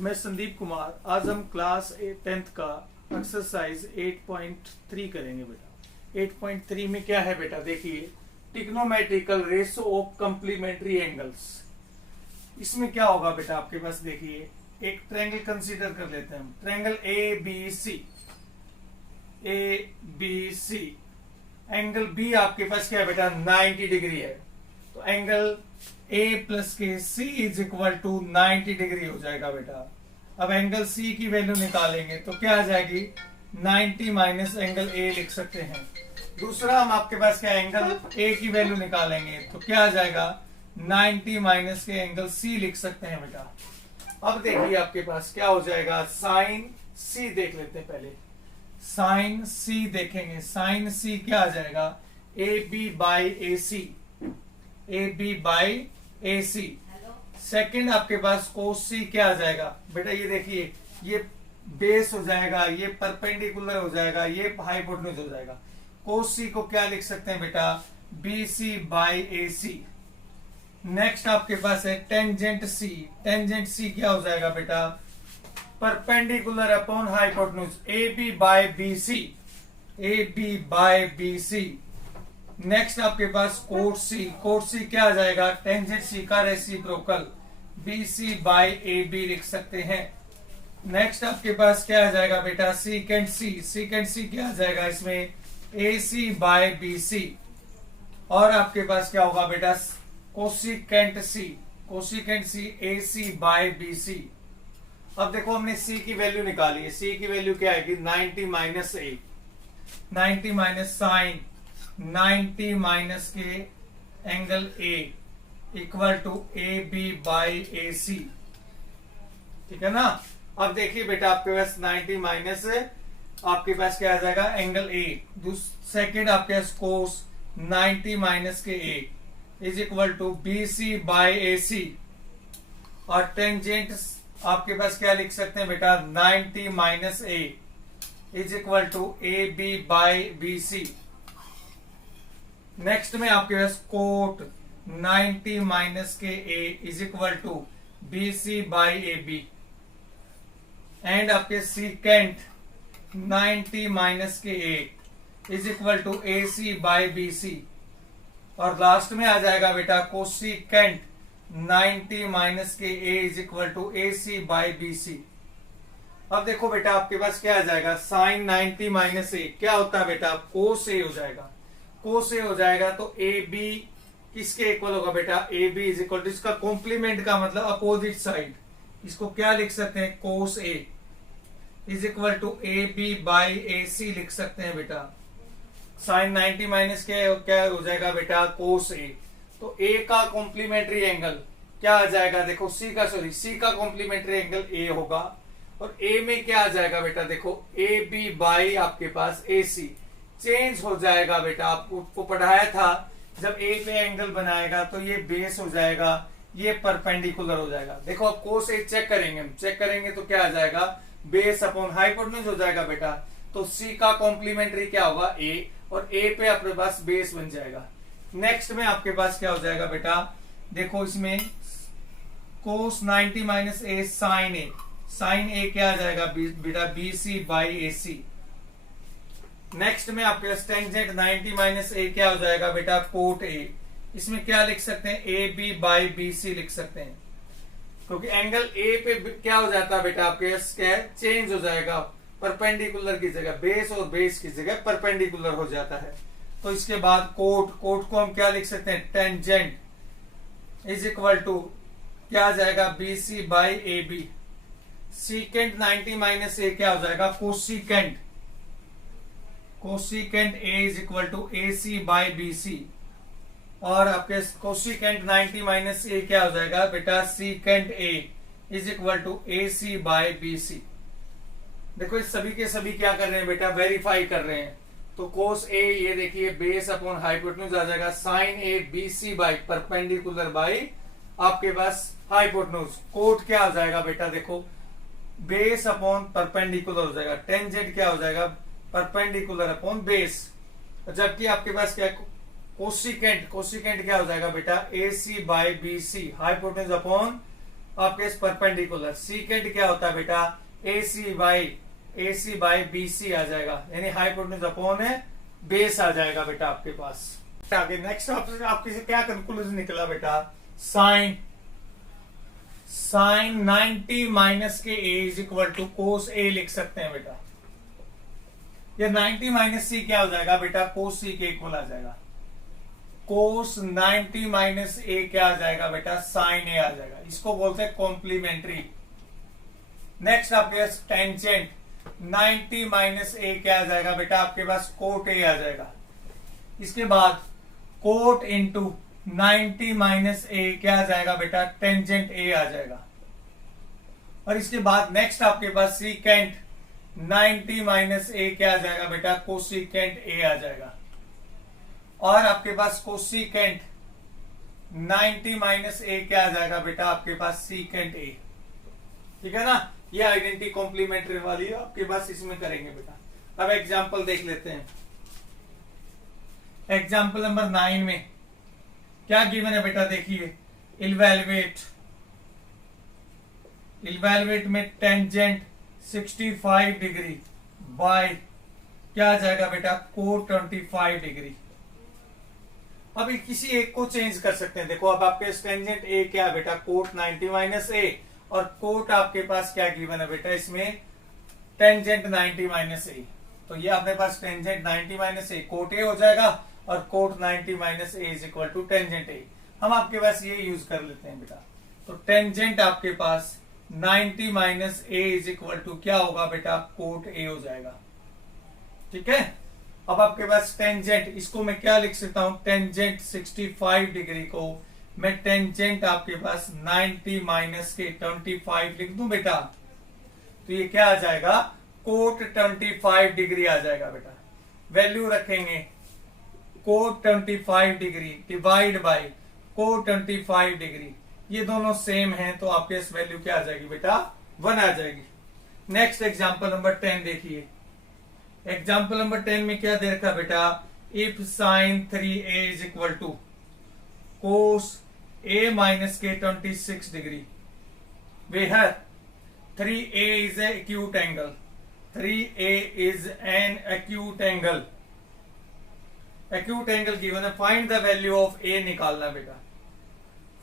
मैं संदीप कुमार। आज हम क्लास 10th का एक्सरसाइज 8.3 करेंगे बेटा। 8.3 में क्या है बेटा, देखिए trigonometrical ratio of complementary angles. इसमें क्या होगा बेटा, आपके पास देखिए एक ट्रायंगल कंसीडर कर लेते हैं हम। Triangle A B C angle B आपके पास क्या है बेटा, 90 डिग्री है। तो एंगल ए प्लस के सी इज इक्वल टू 90 डिग्री हो जाएगा बेटा। अब एंगल सी की वैल्यू निकालेंगे तो क्या आ जाएगी, 90 माइनस एंगल ए लिख सकते हैं। दूसरा हम आपके पास क्या, एंगल ए की वैल्यू निकालेंगे तो क्या आ जाएगा, 90 माइनस के एंगल सी लिख सकते हैं बेटा। अब देखिए आपके पास क्या हो जाएगा, साइन सी देख लेते हैं पहले। साइन सी देखेंगे, साइन सी क्या आ जाएगा, A B by A C, A B by A C. Second आपके पास कोस सी क्या आ जाएगा बेटा, ये देखिए ये बेस हो जाएगा, ये परपेंडिकुलर हो जाएगा, ये हाइपोटेन्यूज हो जाएगा। कोस सी को क्या लिख सकते हैं बेटा, B C by A C. Next आपके पास है टेंजेंट सी। टेंजेंट सी क्या हो जाएगा बेटा, perpendicular upon hypotenuse, A B by B C, A B by B C. Next आपके पास कोट सी। कोट सी क्या आ जाएगा, टेंजेंट सी का reciprocal, B C by A B लिख सकते हैं। नेक्स्ट आपके पास क्या आ जाएगा बेटा, सीकेंट सी। सीकेंट सी क्या आ जाएगा इसमें, ए सी बाई बी सी। और आपके पास क्या होगा बेटा, cosecant C. Cosecant C A C by B C. अब देखो हमने सी की वैल्यू निकाली है। सी की वैल्यू क्या आएगी, 90 minus A, 90 minus sine 90 minus के angle A equal to A B by A C. ठीक है ना। अब देखिए बेटा आपके पास 90 माइनस आपके पास क्या आ जाएगा, एंगल ए। सेकेंड आपके पास कोस 90 माइनस के A is equal to B C by A C. और टेंजेंट आपके पास क्या लिख सकते हैं बेटा, 90 minus A is equal to A B by B C. Next में आपके पास कोट 90 माइनस के A is equal to B C by A B. And आपके सीकेंट 90 माइनस के A is equal to A C by B C. और last में आ जाएगा बेटा कोसिकेंट 90 माइनस के A is equal to A C by B C. अब देखो बेटा आपके पास क्या आ जाएगा, साइन 90 माइनस ए क्या होता है बेटा, कोस ए हो जाएगा। कोस ए हो जाएगा तो ए बी किसके इक्वल होगा बेटा, A B is equal to, इसका कॉम्प्लीमेंट का मतलब अपोजिट साइड, इसको क्या लिख सकते हैं, cos A is equal to A B by A C लिख सकते हैं बेटा। साइन 90 माइनस के क्या हो जाएगा बेटा, कोस ए। तो ए का कॉम्प्लीमेंट्री एंगल क्या आ जाएगा, देखो सी का कॉम्प्लीमेंट्री एंगल ए होगा। और ए में क्या आ जाएगा बेटा, देखो ए बी बाई आपके पास ए सी चेंज हो जाएगा बेटा। आपको पढ़ाया था जब ए पे एंगल बनाएगा तो ये बेस हो जाएगा, ये परपेंडिकुलर हो जाएगा। देखो अब कोस ए चेक करेंगे, हम चेक करेंगे तो क्या आ जाएगा, बेस अपॉन हाइपोटेन्यूज हो जाएगा बेटा। तो सी का कॉम्प्लीमेंट्री क्या होगा, ए, और ए पे अपने पास बेस बन जाएगा। नेक्स्ट में आपके पास क्या हो जाएगा बेटा, देखो इसमें cos 90 minus A sine A, sine A क्या आ जाएगा बेटा, B C by A C. Next में आपके पास टेंजेंट 90 माइनस ए क्या हो जाएगा बेटा, कोट ए। इसमें क्या लिख सकते हैं, A B by B C लिख सकते हैं, क्योंकि एंगल ए पे क्या हो जाता है बेटा, आपके पास क्या है, चेंज हो जाएगा, परपेंडिकुलर की जगह बेस और बेस की जगह परपेंडिकुलर हो जाता है। तो इसके बाद कोट को हम क्या लिख सकते हैं, टेंजेंट इज इक्वल टू क्या आ जाएगा, B C by A B. Secant 90 minus A क्या हो जाएगा, cosecant, cosecant A is equal to A C by B C. और आपके कोसिकेंट 90 माइनस ए क्या हो जाएगा बेटा, secant A is equal to A C by B C. देखो इस सभी के सभी क्या कर रहे हैं बेटा, वेरीफाई कर रहे हैं। तो कोस ए ये देखिए बेस अपॉन हाइपोटेन्यूज आ जाएगा, sine A B C by perpendicular by आपके पास हाइपोटेन्यूज। कोट क्या हो जाएगा बेटा, देखो बेस अपॉन परपेंडिकुलर हो जाएगा, टेंजेंट क्या हो जाएगा, परपेंडिकुलर अपॉन बेस। जबकि आपके पास क्या, कोसिकेंट क्या हो जाएगा बेटा, A C by B C, hypotenuse upon आपके इस परपेंडिकुलर। सीकेंट क्या होता है बेटा, AC बाई BC आ जाएगा, यानी हाइपोटेन्यूज अपॉन है बेस आ जाएगा बेटा आपके पास। आगे नेक्स्ट आपके से क्या कंक्लूजन निकला बेटा, साइन 90 माइनस के A is equal to cos A लिख सकते हैं बेटा। ये 90 माइनस C क्या हो जाएगा बेटा, कोस C के इक्वल आ जाएगा। कोस 90 माइनस A क्या आ जाएगा बेटा, साइन A आ जाएगा। इसको बोलते हैं कॉम्प्लीमेंट्री। नेक्स्ट आपके पास टेंजेंट 90 माइनस A क्या आ जाएगा बेटा, आपके पास कोट A आ जाएगा। इसके बाद कोट इंटू 90 माइनस A क्या आ जाएगा बेटा, टेंजेंट A आ जाएगा। और इसके बाद नेक्स्ट आपके पास सीकेंट 90 माइनस A क्या आ जाएगा बेटा, कोसिकेंट A आ जाएगा। और आपके पास कोसिकेंट 90 माइनस A क्या आ जाएगा बेटा, आपके पास सीकेंट A। ठीक है ना, ये आइडेंटिटी कॉम्प्लीमेंट्री वाली है आपके पास, इसमें करेंगे बेटा। अब एग्जांपल देख लेते हैं। एग्जांपल नंबर 9 में क्या गिवन है बेटा, देखिए इलवेलुएट में टेंजेंट 65 डिग्री बाय क्या आ जाएगा बेटा, कोट 25 डिग्री। अब किसी एक को चेंज कर सकते हैं। देखो अब आपके टेंजेंट A क्या है बेटा, कोट 90 माइनस A, और कोट आपके पास क्या गिवन है बेटा, इसमें टेंजेंट 90 माइनस A। तो ये अपने पास tangent 90 minus A cot A हो जाएगा, और cot 90 minus A is equal to tangent A। हम आपके पास ये यूज कर लेते हैं बेटा। तो टेंजेंट आपके पास 90 minus A is equal to क्या होगा बेटा, कोट A हो जाएगा। ठीक है, अब आपके पास टेंजेंट, इसको मैं क्या लिख सकता हूं, टेंजेंट 65 डिग्री को मैं टेंजेंट आपके पास 90 माइनस के 25 लिख दूं बेटा। तो ये क्या आ जाएगा, कोट 25 डिग्री आ जाएगा बेटा। वैल्यू रखेंगे cot 25 degree divide by cot 25 degree, ये दोनों सेम हैं, तो आपके इस वैल्यू क्या आ जाएगी बेटा, 1 आ जाएगी। नेक्स्ट एग्जांपल नंबर 10 देखिए। एग्जाम्पल नंबर 10 में क्या दे रखा बेटा, if sine 3A is equal to cos A minus के 26 degree, where 3A is a acute angle, 3A is an acute angle, acute angle given है, find the value of A निकालना बेटा,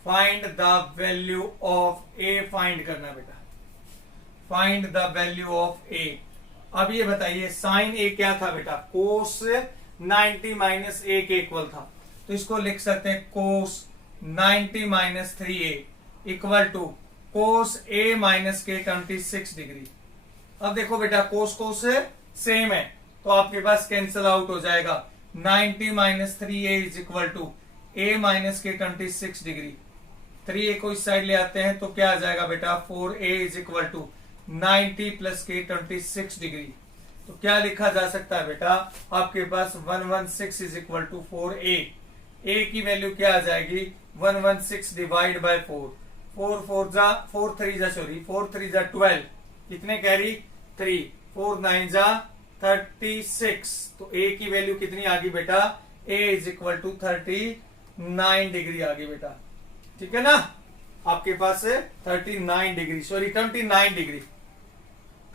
find the value of A find करना बेटा, find the value of A। अब ये बताइए sine A क्या था बेटा, कोस 90 माइनस A के इक्वल था, तो इसको लिख सकते हैं cos 90 minus 3A equal to cos A minus के 26 डिग्री। अब देखो बेटा कोस कोस सेम है, तो आपके पास कैंसिल आउट हो जाएगा। 90 minus 3A is equal to A minus के 26 डिग्री। 3A को इस साइड ले आते हैं तो क्या आ जाएगा बेटा, 4A is equal to 90 plus के 26 डिग्री। तो क्या लिखा जा सकता है बेटा, आपके पास 116 is equal to 4A। A की वैल्यू क्या आ जाएगी, 116 डिवाइड बाय 4, 4 3 जा 12, कितने कैरी 3, 4 9 जा 36। तो A की वैल्यू कितनी आ गई बेटा, A is equal to 39 degree आ गई बेटा। ठीक है ना, आपके पास 39 डिग्री, सॉरी 29 डिग्री,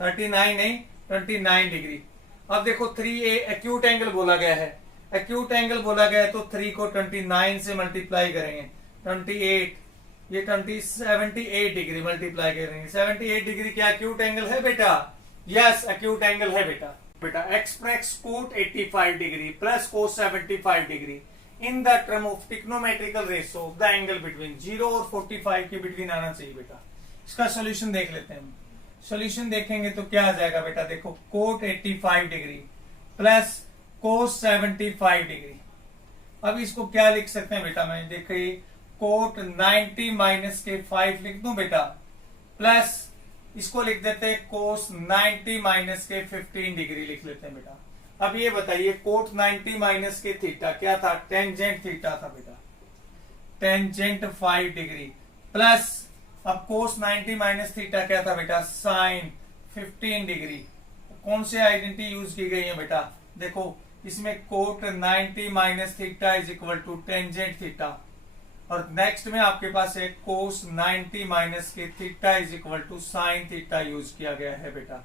39 नहीं 29 डिग्री। अब देखो 3A एक्यूट एंगल बोला गया है, एक्यूट एंगल बोला गया है तो 3 को 29 से मल्टीप्लाई करेंगे, 28, ये 78 डिग्री मल्टीप्लाई करेंगे। 78 डिग्री क्या एक्यूट एंगल है बेटा, यस एक्यूट एंगल है बेटा। बेटा express cot 85 degree plus cot 75 degree in the term of trigonometrical ratio of the angle between 0 और 45 के बिटवीन आना चाहिए बेटा। इसका सॉल्यूशन देख लेते हैं। सॉल्यूशन देखेंगे तो क्या आ जाएगा बेटा, देखो cot 85 degree plus cos 75 degree. अब इसको क्या लिख सकते हैं बेटा, मैं देखिए कोट 90 माइनस के 5 लिख दूं बेटा, प्लस इसको लिख देते हैं कोस 90 माइनस के 15 डिग्री लिख लेते हैं बेटा। अब ये बताइए कोट 90 माइनस के थीटा क्या था, टेंजेंट थीटा था बेटा, टेंजेंट 5 डिग्री, प्लस अब कोस 90 माइनस थीटा क्या था बेटा, साइन 15 डिग्री। कौन से आइडेंटिटी यूज की गई है बेटा, देखो इसमें cot 90 minus theta is equal to tangent theta, और नेक्स्ट में आपके पास है कोस 90 माइनस के theta is equal to sine theta use किया गया है बेटा।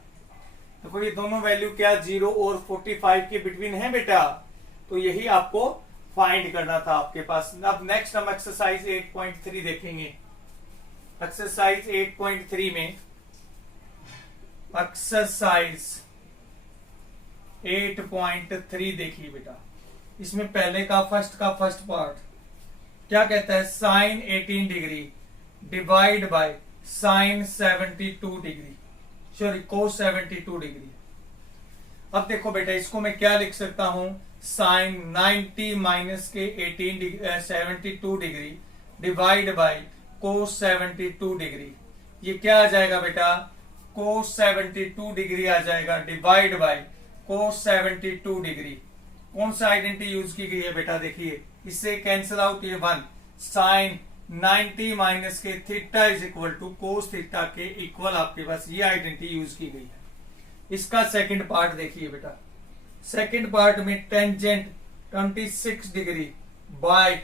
तो ये दोनों वैल्यू क्या 0 और 45 के बिटवीन है बेटा, तो यही आपको फाइंड करना था आपके पास। अब नेक्स्ट हम एक्सरसाइज 8.3 देखेंगे। एक्सरसाइज 8.3 में एक्सरसाइज 8.3 देखिए बेटा। इसमें पहले का फर्स्ट पार्ट क्या कहता है, sine 18 degree divide by sine 72 degree, sorry cos 72 degree. अब देखो बेटा, इसको मैं क्या लिख सकता हूं, साइन 90 माइनस के 72 degree divide by cos 72 degree. ये क्या आ जाएगा बेटा, कोस 72 डिग्री आ जाएगा डिवाइड बाय कोस 72 डिग्री। कौन सा आइडेंटिटी यूज की गई है बेटा, देखिए इससे कैंसिल आउट ये 1, साइन 90 माइनस के theta is equal to cos theta के इक्वल आपके पास ये आइडेंटिटी यूज की गई है। इसका सेकंड पार्ट देखिए बेटा। सेकंड पार्ट में टेंजेंट 26 डिग्री बाय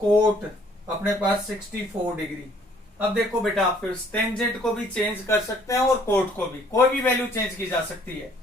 कोट अपने पास 64 डिग्री। अब देखो बेटा, आप टेंजेंट को भी चेंज कर सकते हैं और कोट को भी, कोई भी वैल्यू चेंज की जा सकती है।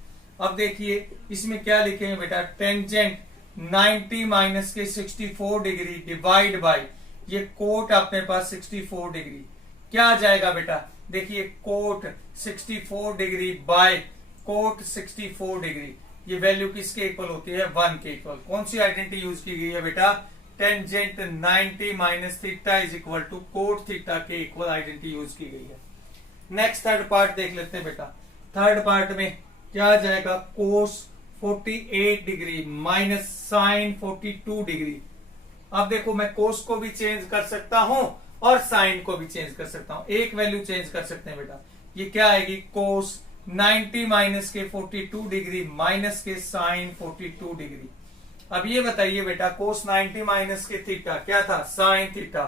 अब देखिए इसमें क्या लिखेंगे बेटा, टेंजेंट 90 माइनस के 64 डिग्री डिवाइड बाय ये कोट अपने पास 64 डिग्री। क्या आ जाएगा बेटा, देखिए cot 64 degree by cot 64 degree, ये वैल्यू किसके इक्वल होती है, 1 के इक्वल। कौन सी आइडेंटिटी यूज की गई है बेटा, tangent 90 minus theta is equal to cot theta के इक्वल आइडेंटिटी यूज की गई है। नेक्स्ट थर्ड पार्ट देख लेते हैं बेटा। थर्ड पार्ट में क्या आ जाएगा, कोस 48 डिग्री माइनस साइन 42 डिग्री। अब देखो मैं कोस को भी चेंज कर सकता हूं और साइन को भी चेंज कर सकता हूं, एक वैल्यू चेंज कर सकते हैं बेटा। ये क्या आएगी, कोस 90 माइनस के 42 डिग्री माइनस के साइन 42 डिग्री। अब ये बताइए बेटा, कोस 90 माइनस के थीटा क्या था, साइन थीटा,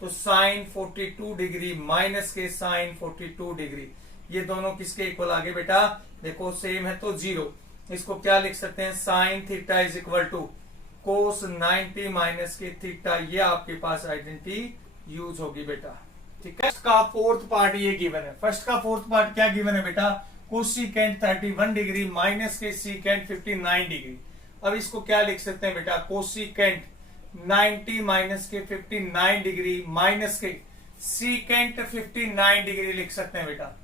तो साइन 42 डिग्री माइनस के साइन 42 डिग्री, ये दोनों किसके इक्वल आगे बेटा, देखो सेम है तो 0। इसको क्या लिख सकते हैं, sine theta is equal to cos 90 minus के थीटा, ये आपके पास आइडेंटिटी यूज होगी बेटा। ठीक है। फर्स्ट का फोर्थ पार्ट ये गिवन है। फर्स्ट का फोर्थ पार्ट क्या गिवन है बेटा, कोसिकेंट 31 डिग्री माइनस के सीकेंट 59 डिग्री। अब इसको क्या लिख सकते हैं बेटा, कोसिकेंट 90 माइनस के 59 डिग्री माइनस के सीकेंट 59 डिग्री लिख सकते हैं बेटा।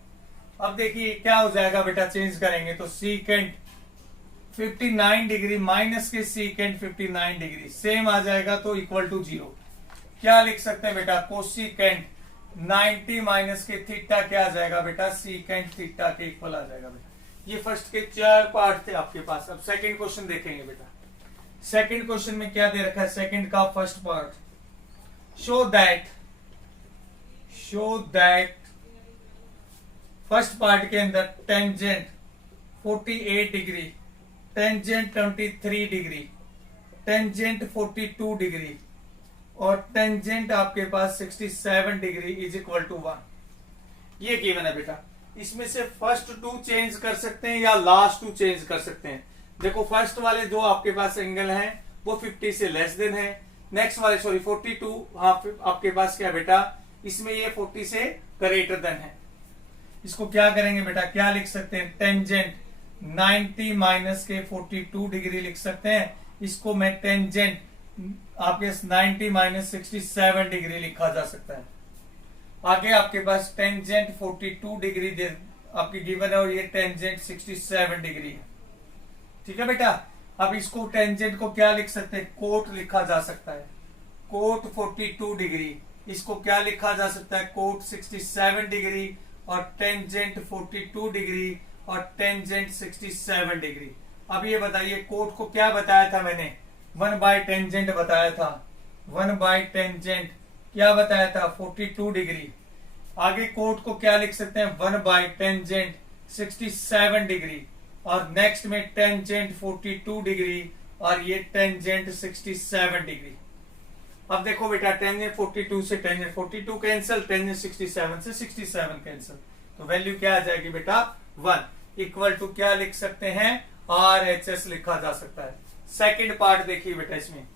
अब देखिए क्या हो जाएगा बेटा, चेंज करेंगे तो सीकेंट 59 डिग्री माइनस के सीकेंट 59 डिग्री सेम आ जाएगा तो इक्वल टू 0। क्या लिख सकते हैं बेटा, कोसिकेंट 90 माइनस के थीटा क्या आ जाएगा बेटा, सीकेंट थीटा के इक्वल आ जाएगा बेटा। ये फर्स्ट के 4 पार्ट थे आपके पास। अब सेकंड क्वेश्चन देखेंगे बेटा। सेकंड क्वेश्चन में क्या दे रखा है, सेकंड का first part, show that first part के अंदर tangent 48 degree, tangent 23 degree, tangent 42 degree और टेंजेंट आपके पास 67 डिग्री इज इक्वल टू 1। ये गिवन है बेटा। इसमें से फर्स्ट 2 चेंज कर सकते हैं या लास्ट 2 चेंज कर सकते हैं। देखो फर्स्ट वाले जो आपके पास एंगल हैं वो 50 से लेस देन है, नेक्स्ट वाले 42 आपके पास क्या बेटा, इसमें ये 40 से ग्रेटर देन है। इसको क्या करेंगे बेटा, क्या लिख सकते हैं, टेंजेंट 90 माइनस के 42 डिग्री लिख सकते हैं। इसको मैं टेंजेंट आपके 90 माइनस 67 डिग्री लिखा जा सकता है। आगे आपके पास टेंजेंट 42 डिग्री आपकी गिवन है और ये टेंजेंट 67 डिग्री है। ठीक है बेटा। अब इसको टेंजेंट को क्या लिख सकते हैं, कोट लिखा जा सकता है, कोट 42 डिग्री। इसको क्या लिखा जा सकता है, कोट 67 डिग्री और टेंजेंट 42 डिग्री और टेंजेंट 67 डिग्री। अब ये बताइए कोट को क्या बताया था मैंने, 1 बाय टेंजेंट बताया था, 1 बाय टेंजेंट क्या बताया था, 42 डिग्री। आगे कोट को क्या लिख सकते हैं, 1 बाय टेंजेंट 67 डिग्री और नेक्स्ट में टेंजेंट 42 डिग्री और ये टेंजेंट 67 डिग्री। अब देखो बेटा, टेंजेंट 42 से टेंजेंट 42 कैंसिल, टेंजेंट 67 से 67 कैंसिल, तो वैल्यू क्या आ जाएगी बेटा, 1 इक्वल टू क्या लिख सकते हैं, RHS लिखा जा सकता है। सेकंड पार्ट देखिए बेटा, इसमें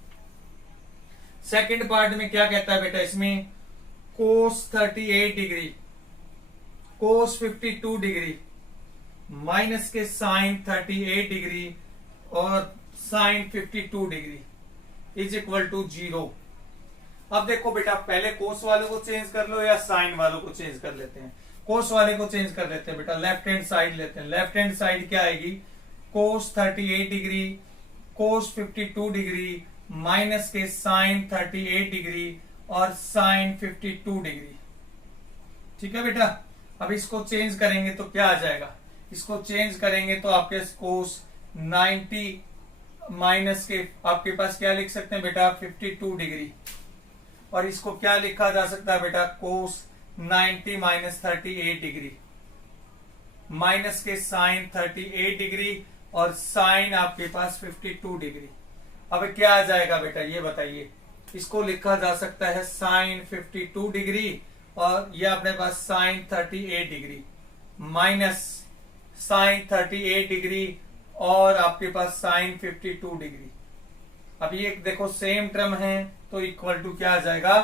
सेकंड पार्ट में क्या कहता है बेटा, इसमें cos 38 degree, cos 52 degree minus के साइन 38 डिग्री और sine 52 degree is equal to 0। अब देखो बेटा, पहले कोस वालों को चेंज कर लो या साइन वालों को चेंज कर लेते हैं। कोस वाले को चेंज कर लेते हैं बेटा, लेफ्ट हैंड साइड लेते हैं। लेफ्ट हैंड साइड क्या आएगी, कोस 38 डिग्री कोस 52 डिग्री माइनस के साइन 38 डिग्री और साइन 52 डिग्री। ठीक है बेटा, अब इसको चेंज करेंगे तो क्या आ जाएगा, इसको चेंज करेंगे तो आपके कोस 90 माइनस के आपके पास क्या लिख सकते हैं बेटा 52 डिग्री, और इसको क्या लिखा जा सकता है बेटा कोस 90 माइनस 38 डिग्री माइनस के साइन 38 डिग्री और साइन आपके पास 52 डिग्री। अब क्या आ जाएगा बेटा ये बताइए, इसको लिखा जा सकता है साइन 52 डिग्री और ये अपने पास sine 38 degree minus sine 38 degree और आपके पास साइन 52 डिग्री। अब ये देखो सेम टर्म है तो इक्वल टू क्या आ जाएगा,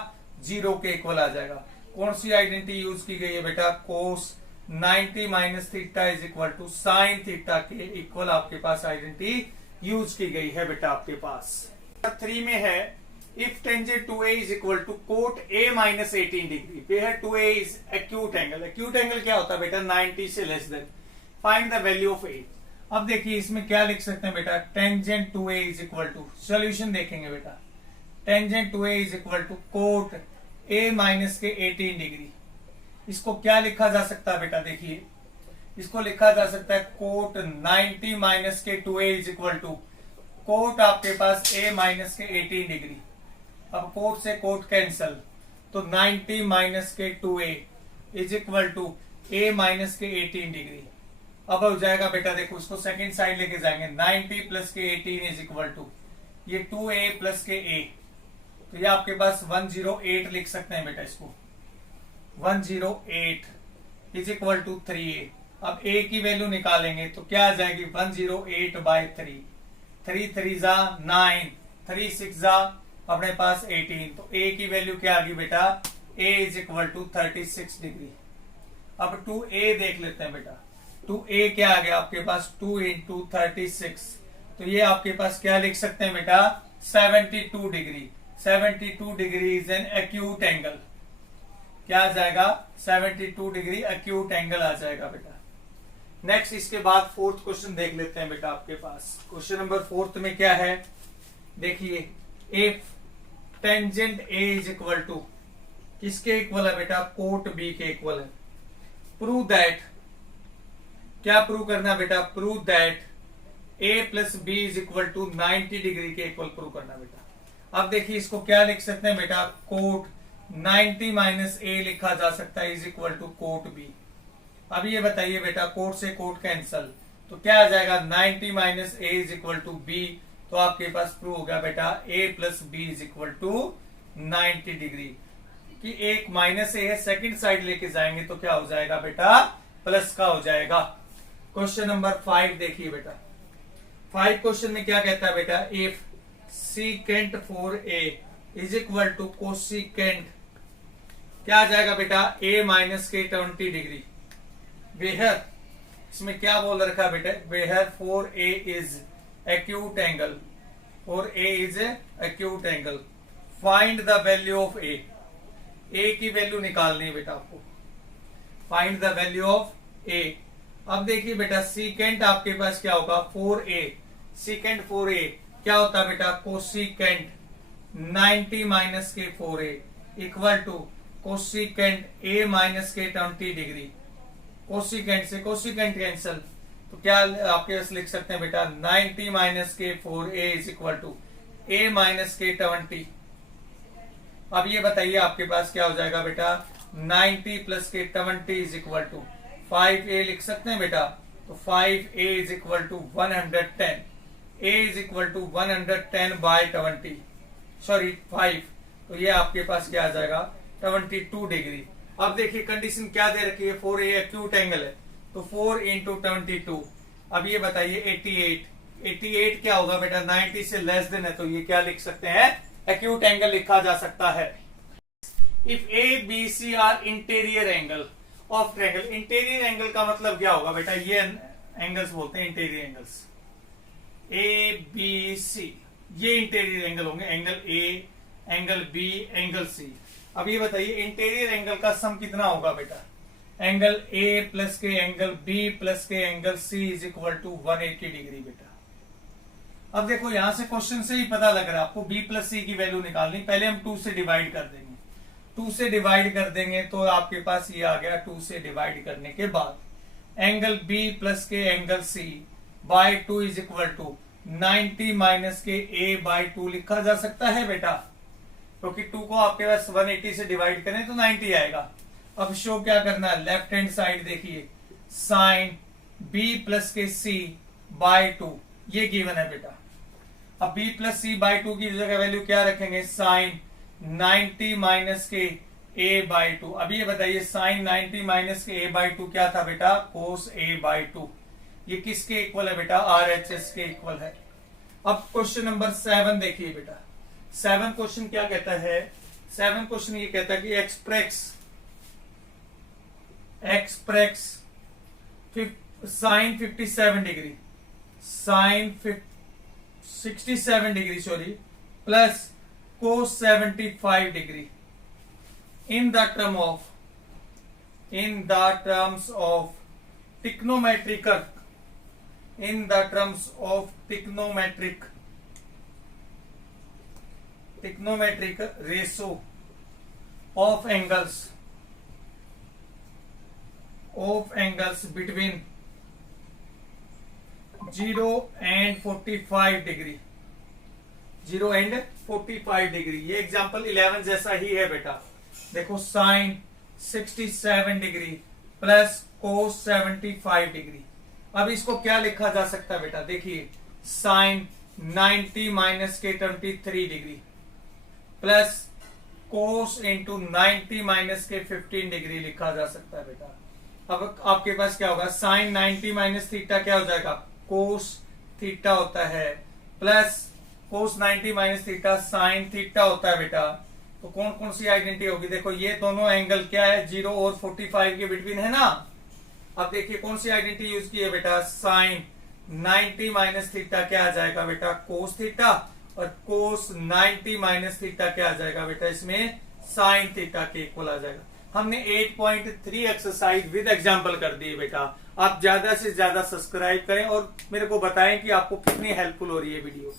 0 के इक्वल आ जाएगा। कौन सी आइडेंटिटी यूज की गई है बेटा, cos 90 minus theta is equal to sine theta के इक्वल आपके पास आइडेंटिटी यूज की गई है बेटा आपके पास। 3 में है if tangent two A is equal to cot A minus 18 degree where two A is acute angle. Acute angle क्या होता है बेटा, 90 से less than, find the value of A. अब देखिए इसमें क्या लिख सकते हैं बेटा, tangent two A is equal to, solution देखेंगे बेटा, tangent two A is equal to cot A minus के 18 डिग्री। इसको क्या लिखा जा सकता है बेटा, देखिए इसको लिखा जा सकता है कोट 90 माइनस के 2a is equal to coat आपके पास a माइनस के 18 डिग्री। अब कोट से कोट कैंसल तो 90 माइनस के 2a is equal to a minus के 18 डिग्री। अब हो जाएगा बेटा, देखो इसको सेकंड साइड लेके जाएंगे, 90 प्लस के 18 इज इक्वल टू ये 2a प्लस के a, तो ये आपके पास 108 लिख सकते हैं बेटा, इसको 108 इज इक्वल टू 3a। अब a की वैल्यू निकालेंगे तो क्या आ जाएगी 108 बाई 3, 3 3 जा 9, 3 6 जा अपने पास 18, तो a की वैल्यू क्या आ गई बेटा, a is equal to 36 degree. अब 2a देख लेते हैं बेटा, 2a क्या आ गया आपके पास 2 इंटू 36, तो ये आपके पास क्या लिख सकते हैं बेटा 72 degree. 72 degree is an acute angle, क्या आ जाएगा 72 डिग्री एक्यूट एंगल आ जाएगा बेटा। नेक्स्ट इसके बाद फोर्थ क्वेश्चन देख लेते हैं बेटा आपके पास। क्वेश्चन नंबर 4 में क्या है, देखिए if tangent A is equal to, किसके इक्वल है बेटा, कोट बी के इक्वल है। प्रूव दैट, क्या प्रूव करना है बेटा, prove that A plus B is equal to 90 degree के इक्वल प्रूव करना बेटा। अब देखिए इसको क्या लिख सकते हैं बेटा, कोट 90 माइनस ए लिखा जा सकता है is equal to cot B. अब ये बताइए बेटा, कोट से कोट कैंसल तो क्या आ जाएगा 90 minus A is equal to B, तो आपके पास प्रूव हो गया बेटा A plus B is equal to 90 degree. कि एक माइनस ए है, सेकंड साइड लेके जाएंगे तो क्या हो जाएगा बेटा प्लस का हो जाएगा। क्वेश्चन नंबर 5 देखिए बेटा, 5 क्वेश्चन में क्या कहता है बेटा, if secant four A is equal to cosecant, क्या आ जाएगा बेटा a माइनस के 20 डिग्री। वेयर, इसमें क्या बोल रखा है बेटा, where four a is acute angle, four a is acute angle, find the value of a। a की वैल्यू निकालनी है बेटा आपको, find the value of a। अब देखिए बेटा सीकेंट आपके पास क्या होगा 4a, सीकेंट 4a क्या होता है बेटा कोसिकेंट 90 माइनस के 4a equal to cosecant a minus के 20 डिग्री। कोसिकेंट से कोसिकेंट कैंसल तो क्या आपके पास लिख सकते हैं बेटा 90 माइनस के 4a is equal to a minus के 20। अब ये बताइए आपके पास क्या हो जाएगा बेटा 90 प्लस के 20 इज इक्वल टू 5a लिख सकते हैं बेटा, तो 5a is equal to 110, a is equal to 110 by 20 sorry 5, तो ये आपके पास क्या आ जाएगा 22 डिग्री। अब देखिए कंडीशन क्या दे रखी है, 4a एक्यूट एंगल है तो 4 इंटू 22। अब ये बताइए 88 क्या होगा बेटा 90 से लेस देन है तो ये क्या लिख सकते हैं एक्यूट एंगल लिखा जा सकता है। If A B C are interior angle of triangle, interior angle का मतलब क्या होगा बेटा, ये एंगल्स बोलते हैं interior angles, A B C ये इंटीरियर एंगल होंगे, angle A, angle B, angle C. अब ये बताइए इंटीरियर एंगल का सम कितना होगा बेटा, एंगल ए प्लस के एंगल बी प्लस के angle C is equal to 180 degree बेटा। अब देखो यहां से क्वेश्चन से ही पता लग रहा है आपको बी प्लस सी की वैल्यू निकालनी, पहले हम 2 से डिवाइड कर देंगे, 2 से डिवाइड कर देंगे तो आपके पास ये आ गया, 2 से डिवाइड करने के बाद एंगल बी प्लस के angle C by 2 is equal to 90 minus के ए बाय 2 लिखा जा सकता है बेटा, क्योंकि 2 को आपके पास 180 से डिवाइड करें तो 90 आएगा। अब शो क्या करना है, लेफ्ट हैंड साइड देखिए, साइन बी प्लस के सी बाय 2 ये गिवन है बेटा। अब बी प्लस सी बाय 2 की जगह वैल्यू क्या रखेंगे, साइन 90 माइनस के ए बाय 2। अब ये बताइए साइन 90 माइनस के ए बाय 2 क्या था बेटा, कोस ए बाय 2। ये किसके इक्वल है बेटा, RHS के इक्वल है। अब क्वेश्चन नंबर 7 देखिए बेटा, 7 क्वेश्चन क्या कहता है, 7 क्वेश्चन ये कहता है कि express sine 57 degree, sine 67 degree sorry plus cos 75 degree in the terms of trigonometric ratio of angles between 0 and 45 degree, 0 and 45 degree. ये एग्जाम्पल 11 जैसा ही है बेटा। देखो sine 67 degree plus cos 75 degree. अब इसको क्या लिखा जा सकता है बेटा, देखिए साइन 90 माइनस के 23 डिग्री प्लस कोस इंटू 90 माइनस के 15 डिग्री लिखा जा सकता है बेटा। अब आपके पास क्या होगा, साइन 90 माइनस थीटा क्या हो जाएगा, कोस थीटा होता है, plus cos 90 minus theta sine theta होता है बेटा। तो कौन कौन सी आइडेंटिटी होगी, देखो ये दोनों एंगल क्या है, 0 और 45 के बिटवीन है ना। अब देखिए कौन सी आइडेंटिटी यूज की है बेटा, साइन 90 माइनस थीटा क्या आ जाएगा बेटा, कोस थीटा, और कोस 90 माइनस थीटा क्या आ जाएगा बेटा, इसमें साइन थीटा के इक्वल आ जाएगा। हमने 8.3 एक्सरसाइज विद एग्जाम्पल कर दिए बेटा। आप ज्यादा से ज्यादा सब्सक्राइब करें और मेरे को बताएं कि आपको कितनी हेल्पफुल हो रही है वीडियो।